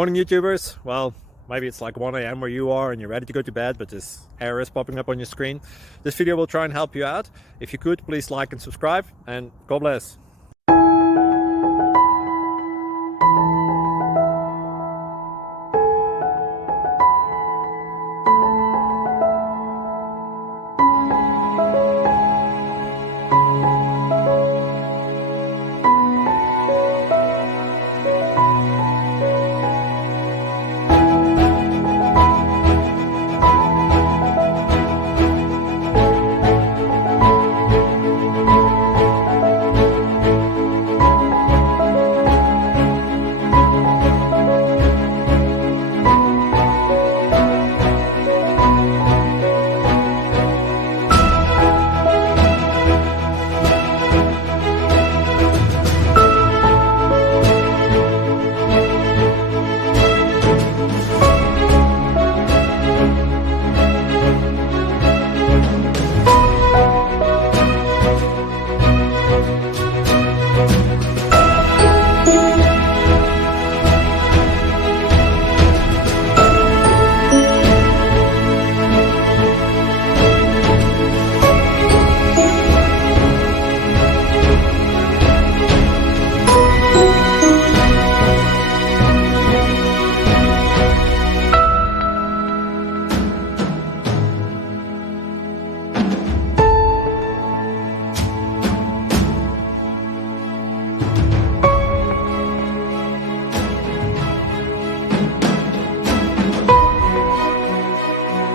Morning YouTubers. Well, maybe it's like 1 a.m. where you are and you're ready to go to bed, but this error is popping up on your screen. This video will try and help you out. If you could, please like and subscribe, and God bless.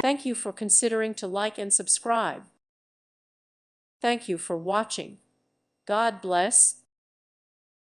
Thank you for considering to like and subscribe. Thank you for watching. God bless.